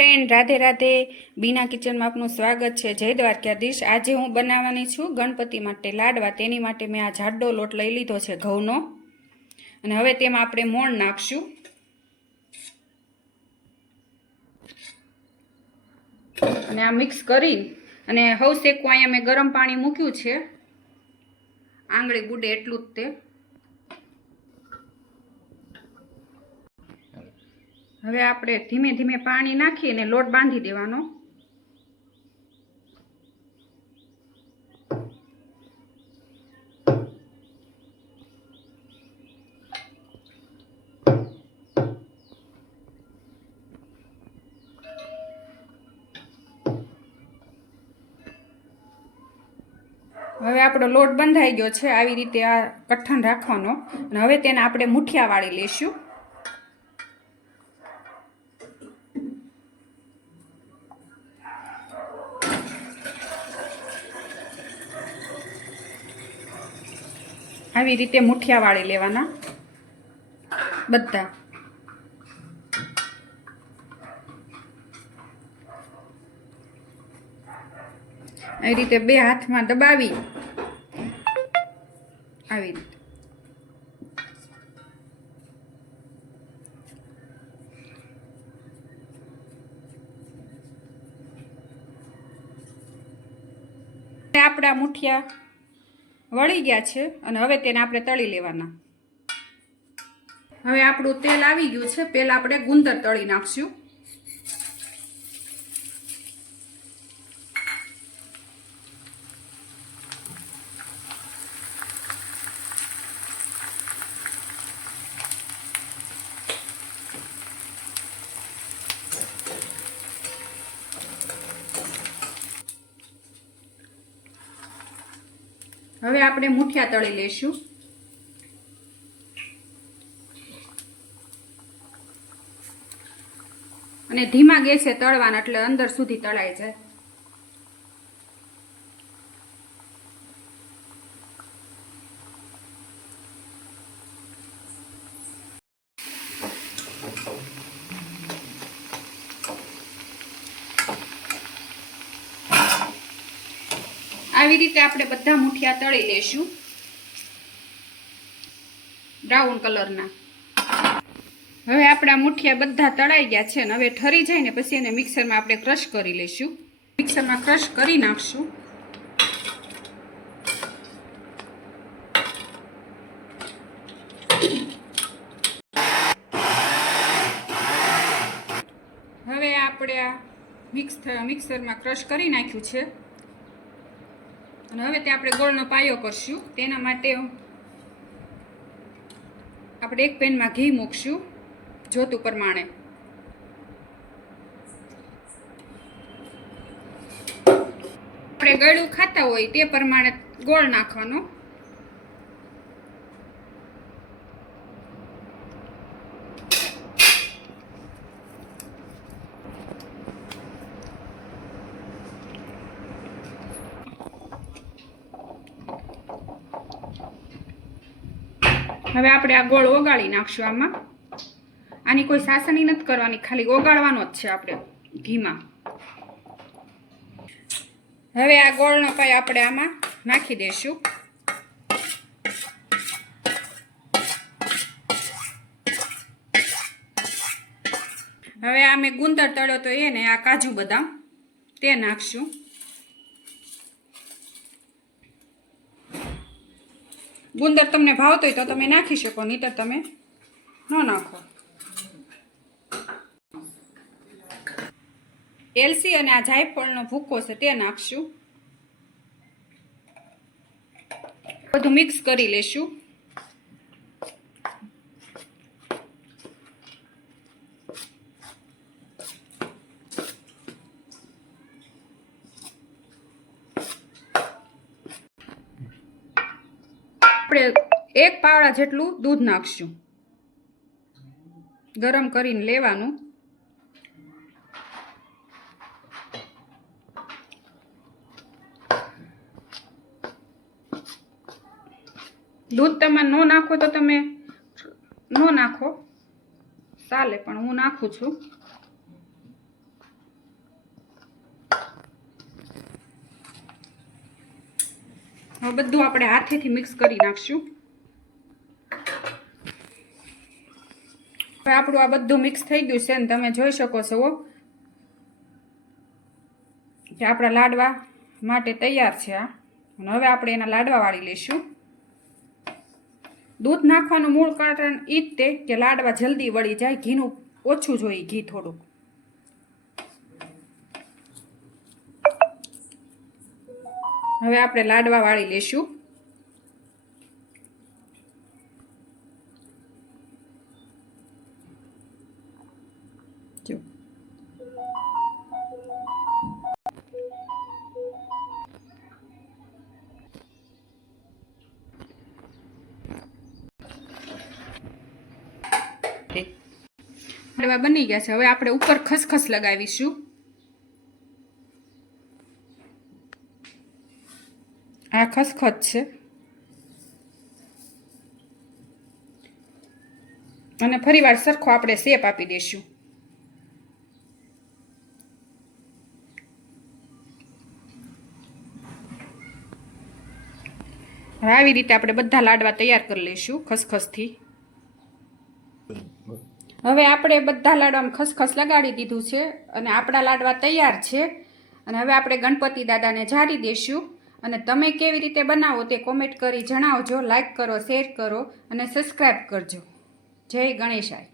Friend Radhe Radhe बीना kitchen में आपनु स्वागत है। जय द्वारकाधीश। आज हूँ बनावानी छूं गणपति माटे लाडवा। तेनी माटे मैं आ जाडो लोट लई लीधो छे घऊनो अने हवे तेमां आपणे मोण नाखशुं। अने आ मिक्स करी अने हव शेकवा अहींया मैं गरम पाणी मूक्युं छे, आंगળી बूडे एटલું જ ते। હવે આપણે ધીમે ધીમે પાણી નાખીને લોટ બાંધી દેવાનો। હવે આપણો લોટ બંધાઈ ગયો છે। આવી રીતે આ કઠણ રાખવાનો અને હવે તેને આપણે મુઠિયા વાળી લેશું। આવી રીતે મુઠિયા વાળી લેવાના બધા। આવી રીતે બે હાથમાં દબાવી આવી રીતે આપણા મુઠિયા વળી ગયા છે અને હવે તેને આપણે તળી લેવાના। હવે આપણું તેલ આવી ગયું છે, પહેલા આપણે ગુંદર તળી નાખશું। હવે આપણે મુઠિયા તળી લેશું। અને ધીમા ગેસે તળવાના એટલે અંદર સુધી તળાઈ જાય। આવી રીતે આપણે બધા મુઠિયા તળી લેશું બ્રાઉન કલરના। હવે આપણા મુઠિયા બધા તળાઈ ગયા છે ને હવે ઠરી જાય ને પછી એને મિક્સરમાં આપણે ક્રશ કરી લેશું। મિક્સરમાં ક્રશ કરી નાખશું। હવે આપણે આ મિક્સરમાં ક્રશ કરી નાખ્યું છે અને હવે તે આપણે ગોળનો પાયો કરશું। તેના માટે આપણે એક પેનમાં ઘી મૂકશું જોતું પ્રમાણે। આપણે ગળ્યું ખાતા હોય તે પ્રમાણે ગોળ નાખવાનો। હવે આપણે આ ગોળ ઓગાળી નાખશું આમાં। આની કોઈ સાસણી નથી કરવાની, ખાલી ઓગાળવાનો જ છે આપણે ઘીમાં। હવે આ ગોળનો પાયો આપણે આમાં નાખી દઈશું। હવે આ મેં ગુંદર તળ્યો તો એને આ કાજુ બદામ તે નાખશું। ગુંદર તમને ભાવતો હોય તો તમે નાખી શકો, નહીતર તમે ન નાખો। એલસી અને આ જાયફળનો ભૂકો છે તે નાખશું। બધું મિક્સ કરી લેશું। આપણે એક પાવડા જેટલું દૂધ નાખશું, ગરમ કરીને લેવાનું। દૂધ તમે ન નાખો તો તમે ન નાખો, ચાલે, પણ હું નાખું છું। હવે બધું આપણે હાથેથી મિક્સ કરી નાખશું. હવે આપણું આ બધું મિક્સ થઈ ગયું છે, અને તમે જોઈ શકો છો કે આપણા લાડવા માટે તૈયાર છે આ. અને હવે આપણે એના લાડવા વાળી લઈશું. દૂધ નાખવાનું મૂળ કારણ એ જ તે કે લાડવા જલ્દી વળી જાય, ઘીનું ઓછું જોઈએ, ઘી થોડુંક. હવે આપણે લાડવા વાળી લઈશું. જો લાડવા બની ગયા છે. હવે આપણે ઉપર ખસખસ લગાવીશું. આ ખસખસ છે. અને ફરીવાર સરખો આપણે શેપ આપી દઈશું. હવે આવી રીતે આપણે બધા લાડવા તૈયાર કરી લઈશું ખસખસથી. હવે આપણે બધા લાડવામાં ખસખસ લગાડી દીધું છે અને આપણા લાડવા તૈયાર છે. અને હવે આપણે ગણપતિ દાદાને ઝારી દઈશું. અને તમે કેવી રીતે બનાવો તે કોમેન્ટ કરી જણાવજો. લાઈક કરો, શેર કરો અને સબસ્ક્રાઈબ કરજો. જય ગણેશાય.